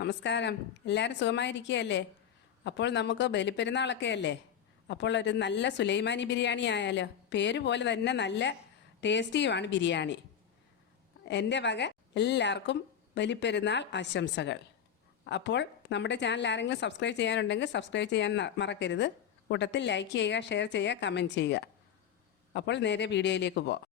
നമസ്കാരം. എല്ലാവരും സുഖമായിരിക്കുകയല്ലേ? അപ്പോൾ നമുക്ക് ബലിപ്പെരുന്നാളൊക്കെ അല്ലേ? അപ്പോൾ ഒരു നല്ല സുലൈമാനി ബിരിയാണി ആയാലോ? പേര് പോലെ തന്നെ നല്ല ടേസ്റ്റിയുമാണ് ബിരിയാണി. എൻ്റെ വക എല്ലാവർക്കും ബലിപ്പെരുന്നാൾ ആശംസകൾ. അപ്പോൾ നമ്മുടെ ചാനൽ ആരെങ്കിലും സബ്സ്ക്രൈബ് ചെയ്യാനുണ്ടെങ്കിൽ സബ്സ്ക്രൈബ് ചെയ്യാൻ മറക്കരുത്. കൂട്ടത്തിൽ ലൈക്ക് ചെയ്യുക, ഷെയർ ചെയ്യുക, കമൻറ്റ് ചെയ്യുക. അപ്പോൾ നേരെ വീഡിയോയിലേക്ക് പോകാം.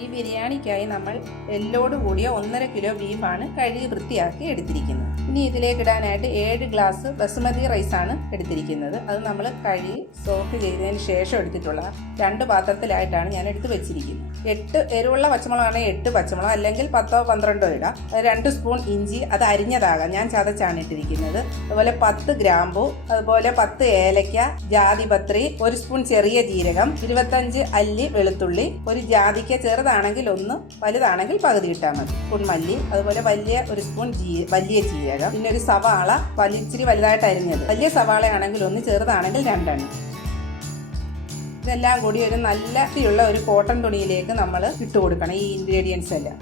ഈ ബിരിയാണിക്കായി നമ്മൾ എല്ലോട് കൂടിയ 1.5 കിലോ ബീഫാണ് കഴുകി വൃത്തിയാക്കി എടുത്തിരിക്കുന്നത്. ഇനി ഇതിലേക്ക് ഇടാനായിട്ട് 7 ഗ്ലാസ് ബസുമതി റൈസാണ് എടുത്തിരിക്കുന്നത്. അത് നമ്മൾ കഴുകി സോക്ക് ചെയ്തതിന് ശേഷം എടുത്തിട്ടുള്ള 2 പാത്രത്തിലായിട്ടാണ് ഞാൻ എടുത്ത് വെച്ചിരിക്കുന്നത്. 8 എരിവുള്ള പച്ചമുളകാണെങ്കിൽ 8 പച്ചമുളക്, അല്ലെങ്കിൽ 10 12 ഇടാം. 2 സ്പൂൺ ഇഞ്ചി, അത് അരിഞ്ഞതാകാം, ഞാൻ ചതച്ചാണ് ഇട്ടിരിക്കുന്നത്. അതുപോലെ 10 ഗ്രാമ്പു, അതുപോലെ 10 ഏലക്ക, ജാതിപത്രി, 1 സ്പൂൺ ചെറിയ ജീരകം, 25 അല്ലി വെളുത്തുള്ളി, ഒരു ജാതിക്ക, ചെറുതാണെങ്കിൽ 1, വലുതാണെങ്കിൽ പകുതി ഇട്ടാൽ മതി. സ്പൂൺ മല്ലി, അതുപോലെ 1 സ്പൂൺ വലിയ ജീരകം, പിന്നെ ഒരു സവാള ഇച്ചിരി വലുതായിട്ട് അരിഞ്ഞത്. വലിയ സവാളയാണെങ്കിൽ 1, ചെറുതാണെങ്കിൽ 2 എണ്ണം. ഇതെല്ലാം കൂടി ഒരു നല്ല ഒരു കോട്ടൺ തുണിയിലേക്ക് നമ്മൾ ഇട്ട് കൊടുക്കണം. ഈ ഇൻഗ്രീഡിയൻസ് എല്ലാം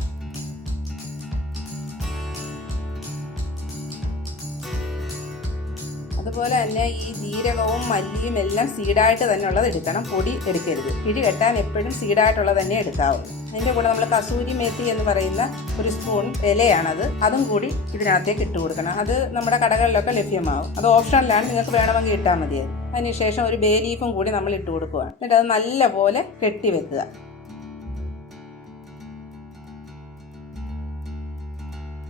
അതുപോലെ തന്നെ ഈ ജീരകവും മല്ലിയും എല്ലാം സീഡായിട്ട് തന്നെ ഉള്ളത് എടുക്കണം, പൊടി എടുക്കരുത്. പിടി കെട്ടാൻ എപ്പോഴും സീഡായിട്ടുള്ളത് തന്നെ എടുക്കാവൂ. അതിൻ്റെ കൂടെ നമ്മൾ കസൂരി മേത്തി എന്ന് പറയുന്ന 1 സ്പൂൺ ഇലയാണത്, അതും കൂടി ഇതിനകത്തേക്ക് ഇട്ട് കൊടുക്കണം. അത് നമ്മുടെ കടകളിലൊക്കെ ലഭ്യമാവും. അത് ഓപ്ഷനിലാണ്, നിങ്ങൾക്ക് വേണമെങ്കിൽ ഇട്ടാൽ മതിയായി. അതിനുശേഷം ഒരു ബേ ലീഫും കൂടി നമ്മൾ ഇട്ട് കൊടുക്കുകയാണ്. എന്നിട്ട് അത് നല്ലപോലെ കെട്ടി വെക്കുക.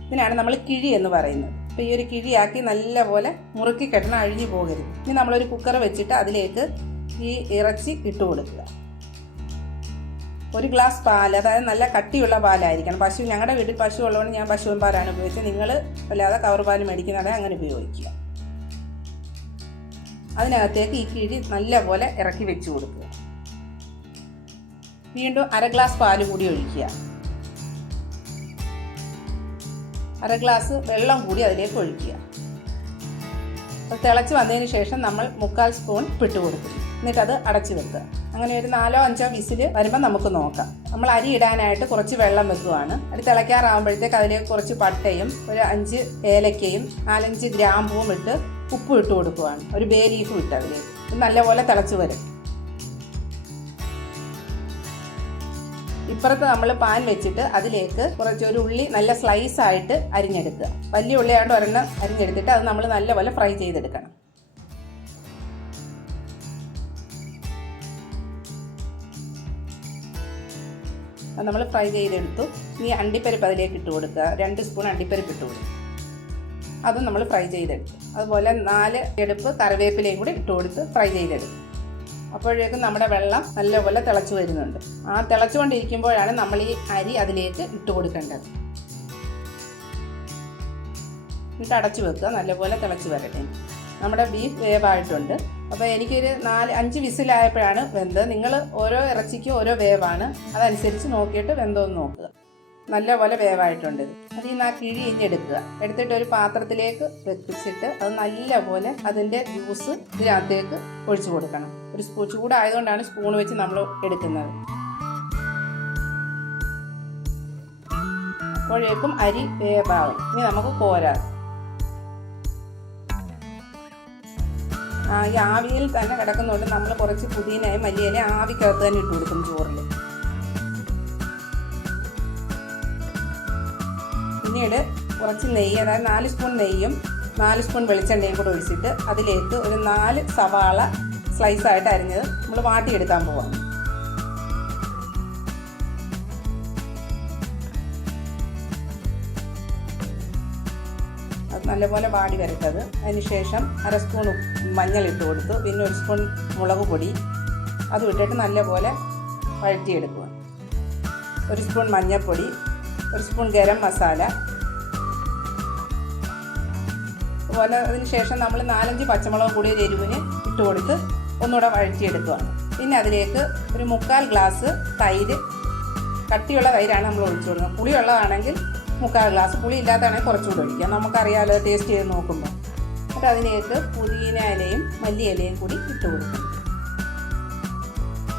ഇതിനാണ് നമ്മൾ കിഴി എന്ന് പറയുന്നത്. അപ്പോൾ ഈ ഒരു കിഴിയാക്കി നല്ലപോലെ മുറുക്കി കെട്ടണം, അഴിഞ്ഞു പോകരുത്. ഇനി നമ്മളൊരു കുക്കർ വെച്ചിട്ട് അതിലേക്ക് ഈ ഇറച്ചി ഇട്ട് കൊടുക്കുക. 1 ഗ്ലാസ് പാൽ, അതായത് നല്ല കട്ടിയുള്ള പാലായിരിക്കണം. ഞങ്ങളുടെ വീട്ടിൽ പശു ഉള്ളതുകൊണ്ട് ഞാൻ പശുവിൻ പാലാണ് ഉപയോഗിച്ചത്. നിങ്ങൾ അല്ലാതെ കവർ പാൽ മേടിക്കുന്നതാണെങ്കിൽ അങ്ങനെ ഉപയോഗിക്കുക. അതിനകത്തേക്ക് ഈ കിഴി നല്ലപോലെ ഇറക്കി വെച്ച് കൊടുക്കുക. വീണ്ടും 1/2 ഗ്ലാസ് പാൽ കൂടി ഒഴിക്കുക. 1/2 ഗ്ലാസ് വെള്ളം കൂടി അതിലേക്ക് ഒഴിക്കുക. അപ്പോൾ തിളച്ച് വന്നതിന് ശേഷം നമ്മൾ 1/4 സ്പൂൺ ഇട്ട് കൊടുക്കും. എന്നിട്ടത് അടച്ചു വെക്കുക. അങ്ങനെ ഒരു 4 5 വിസിൽ വരുമ്പോൾ നമുക്ക് നോക്കാം. നമ്മൾ അരി ഇടാനായിട്ട് കുറച്ച് വെള്ളം വെക്കുകയാണ്. അത് തിളയ്ക്കാറാകുമ്പോഴത്തേക്ക് അതിലേക്ക് കുറച്ച് പട്ടയും, ഒരു 5 ഏലക്കയും, 4-5 ഗ്രാമ്പൂവും ഇട്ട് ഉപ്പും ഇട്ട് കൊടുക്കുകയാണ്. ഒരു ബേ ലീഫും ഇട്ട് അതിലേക്ക് നല്ലപോലെ തിളച്ച് വരും. ഇപ്പുറത്ത് നമ്മൾ പാൻ വെച്ചിട്ട് അതിലേക്ക് കുറച്ചൊരു ഉള്ളി നല്ല സ്ലൈസ് ആയിട്ട് അരിഞ്ഞെടുക്കുക. വലിയ ഉള്ളിയായിട്ട് ഒരെണ്ണം അരിഞ്ഞെടുത്തിട്ട് അത് നമ്മൾ നല്ലപോലെ ഫ്രൈ ചെയ്തെടുക്കണം. അത് നമ്മൾ ഫ്രൈ ചെയ്തെടുത്തു. ഇനി അണ്ടിപ്പരിപ്പ് അതിലേക്ക് ഇട്ട് കൊടുക്കുക. 2 സ്പൂൺ അണ്ടിപ്പരിപ്പ് ഇട്ട് കൊടുക്കുക. അതും നമ്മൾ ഫ്രൈ ചെയ്തെടുത്തു. അതുപോലെ 4 എടുപ്പ് കറിവേപ്പിലയും കൂടി ഇട്ട് കൊടുത്ത് ഫ്രൈ ചെയ്തെടുക്കും. അപ്പോഴേക്കും നമ്മുടെ വെള്ളം നല്ലപോലെ തിളച്ച് വരുന്നുണ്ട്. ആ തിളച്ചുകൊണ്ടിരിക്കുമ്പോഴാണ് നമ്മൾ ഈ അരി അതിലേക്ക് ഇട്ട് കൊടുക്കേണ്ടത്. എന്നിട്ട് അടച്ചു വെക്കുക. നല്ലപോലെ തിളച്ച് വരട്ടെ. നമ്മുടെ ബീഫ് വേവായിട്ടുണ്ട്. അപ്പോൾ എനിക്കൊരു 4-5 വിസിലായപ്പോഴാണ് വെന്തത്. നിങ്ങൾ ഓരോ ഇറച്ചിക്കും ഓരോ വേവാണ്, അതനുസരിച്ച് നോക്കിയിട്ട് വെന്തോന്ന് നോക്കുക. നല്ലപോലെ വേവായിട്ടുണ്ട്. അതിൽ നിന്ന് ആ കിഴി ഇഞ്ഞെടുക്കുക. എടുത്തിട്ട് ഒരു പാത്രത്തിലേക്ക് വെച്ചിട്ട് അത് നല്ലപോലെ അതിൻ്റെ ജ്യൂസ് ഇതിനകത്തേക്ക് ഒഴിച്ചു കൊടുക്കണം. ഒരു ചൂടായതുകൊണ്ടാണ് സ്പൂൺ വെച്ച് നമ്മൾ എടുക്കുന്നത്. അപ്പോഴേക്കും അരി വേവാകും. ഇനി നമുക്ക് കോരാം. ഈ ആവിയിൽ തന്നെ കിടക്കുന്നുണ്ട്. നമ്മൾ കുറച്ച് പുതിനയും മല്ലിയിലയും ആവിക്കകത്ത് തന്നെ ഇട്ട് കൊടുക്കും ചോറിൽ. പിന്നീട് കുറച്ച് നെയ്യ്, അതായത് 4 സ്പൂൺ നെയ്യും 4 സ്പൂൺ വെളിച്ചെണ്ണയും കൂടെ ഒഴിച്ചിട്ട് അതിലേക്ക് ഒരു 4 സവാള സ്ലൈസായിട്ട് അരിഞ്ഞത് നമ്മൾ വാട്ടിയെടുക്കാൻ പോവാം. അത് നല്ലപോലെ വാടി വരട്ടത്. അതിനുശേഷം 1/2 സ്പൂൺ മഞ്ഞൾ ഇട്ട് കൊടുത്തു. പിന്നെ 1 സ്പൂൺ മുളക് പൊടി അതും ഇട്ടിട്ട് നല്ലപോലെ വഴറ്റിയെടുക്കുക. 1 സ്പൂൺ മഞ്ഞൾപ്പൊടി, 1 സ്പൂൺ ഗരം മസാല. അതുപോലെ അതിനുശേഷം നമ്മൾ 4-5 പച്ചമുളക് കൂടി എരിവിന് ഇട്ട് കൊടുത്ത് ഒന്നുകൂടെ വഴറ്റിയെടുക്കുകയാണ്. പിന്നെ അതിലേക്ക് ഒരു 1/4 ഗ്ലാസ് തൈര്, കട്ടിയുള്ള തൈരാണ് നമ്മൾ ഒഴിച്ചു കൊടുക്കുന്നത്. പുളിയുള്ളതാണെങ്കിൽ 1/4 ഗ്ലാസ്, പുളി ഇല്ലാത്തതാണെങ്കിൽ കുറച്ചുകൂടി ഒഴിക്കാം. നമുക്കറിയാമല്ലോ ടേസ്റ്റ് ചെയ്ത് നോക്കുമ്പോൾ. എന്നിട്ട് അതിലേക്ക് പുതിന ഇലയും മല്ലി ഇലയും കൂടി ഇട്ട് കൊടുക്കും.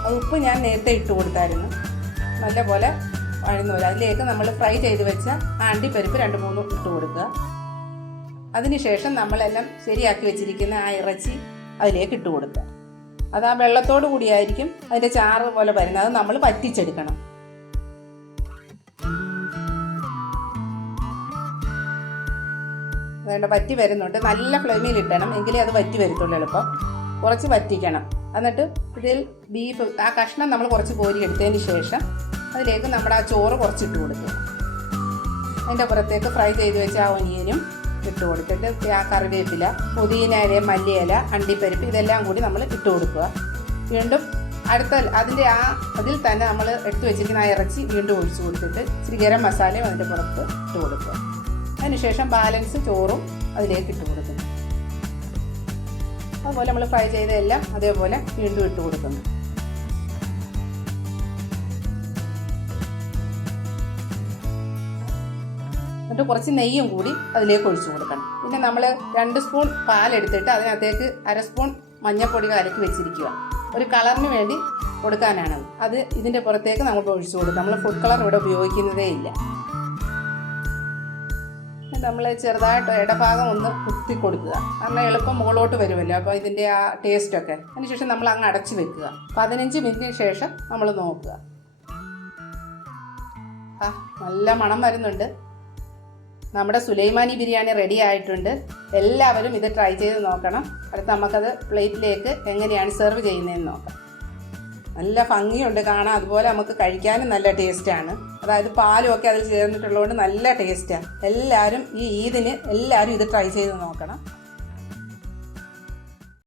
അത് ഉപ്പ് ഞാൻ നേരത്തെ ഇട്ട് കൊടുത്തായിരുന്നു. നല്ലപോലെ വഴന്നു വരും. അതിലേക്ക് നമ്മൾ ഫ്രൈ ചെയ്ത് വെച്ച അണ്ടിപ്പരിപ്പ് 2-3 ഇട്ട് കൊടുക്കുക. അതിനുശേഷം നമ്മളെല്ലാം ശരിയാക്കി വെച്ചിരിക്കുന്ന ആ ഇറച്ചി അതിലേക്ക് ഇട്ട് കൊടുക്കുക. അത് ആ വെള്ളത്തോടു കൂടിയായിരിക്കും അതിൻ്റെ ചാറ് പോലെ വരുന്നത്. അത് നമ്മൾ വറ്റിച്ചെടുക്കണം. വേണ്ട വറ്റി വരുന്നുണ്ട്. നല്ല ഫ്ലെയിമിൽ ഇട്ടണം, എങ്കിലേ അത് വറ്റി വരത്തുള്ളൂ. എളുപ്പം കുറച്ച് വറ്റിക്കണം. എന്നിട്ട് ഇതിൽ ബീഫ് ആ കഷ്ണം നമ്മൾ കുറച്ച് കോരി എടുത്തതിന് ശേഷം അതിലേക്ക് നമ്മുടെ ആ ചോറ് കുറച്ചിട്ട് കൊടുക്കുക. അതിൻ്റെ പുറത്തേക്ക് ഫ്രൈ ചെയ്ത് വെച്ച ആ ഒനിയനും ഇട്ട് കൊടുത്തിട്ട് ആ കറിവേപ്പില, പുതിനയില, മല്ലിയില, അണ്ടിപ്പരിപ്പ് ഇതെല്ലാം കൂടി നമ്മൾ ഇട്ട് കൊടുക്കുക. വീണ്ടും അതിൽ തന്നെ നമ്മൾ എടുത്തു വെച്ചിരിക്കുന്ന ആ ഇറച്ചി വീണ്ടും ഒഴിച്ചു കൊടുത്തിട്ട് ഇച്ചിരി ഗരം മസാലയും അതിൻ്റെ പുറത്ത് ഇട്ട് കൊടുക്കുക. അതിനുശേഷം ബാലൻസ് ചോറും അതിലേക്ക് ഇട്ട് കൊടുക്കുന്നു. അതുപോലെ നമ്മൾ ഫ്രൈ ചെയ്തതെല്ലാം അതേപോലെ വീണ്ടും ഇട്ട് കൊടുക്കുന്നു. എന്നിട്ട് കുറച്ച് നെയ്യും കൂടി അതിലേക്ക് ഒഴിച്ചു കൊടുക്കണം. പിന്നെ നമ്മൾ 2 സ്പൂൺ പാലെടുത്തിട്ട് അതിനകത്തേക്ക് 1/2 സ്പൂൺ മഞ്ഞൾപ്പൊടി കലക്കി വെച്ചിരിക്കുക. ഒരു കളറിന് വേണ്ടി കൊടുക്കാനാണ്. അത് ഇതിൻ്റെ പുറത്തേക്ക് നമ്മൾ ഒഴിച്ചു കൊടുക്കുക. നമ്മൾ ഫുഡ് കളർ ഇവിടെ ഉപയോഗിക്കുന്നതേ ഇല്ല. നമ്മൾ ചെറുതായിട്ട് ഇടഭാഗം ഒന്ന് കുത്തി കൊടുക്കുക. കാരണം എളുപ്പം മുകളോട്ട് വരുമല്ലോ, അപ്പോൾ ഇതിൻ്റെ ആ ടേസ്റ്റൊക്കെ. അതിനുശേഷം നമ്മൾ അങ്ങ് അടച്ച് വെക്കുക. 15 മിനിറ്റിന് ശേഷം നമ്മൾ നോക്കുക. നല്ല മണം വരുന്നുണ്ട്. നമ്മുടെ സുലൈമാനി ബിരിയാണി റെഡി ആയിട്ടുണ്ട്. എല്ലാവരും ഇത് ട്രൈ ചെയ്ത് നോക്കണം. അടുത്ത് നമുക്കത് പ്ലേറ്റിലേക്ക് എങ്ങനെയാണ് സെർവ് ചെയ്യുന്നതെന്ന് നോക്കാം. നല്ല ഭംഗിയുണ്ട് കാണാൻ, അതുപോലെ നമുക്ക് കഴിക്കാനും നല്ല ടേസ്റ്റാണ്. അതായത് പാലും ഒക്കെ അതിൽ ചേർന്നിട്ടുള്ളതുകൊണ്ട് നല്ല ടേസ്റ്റാണ്. എല്ലാവരും ഈ ഈദിന് എല്ലാവരും ഇത് ട്രൈ ചെയ്ത് നോക്കണം.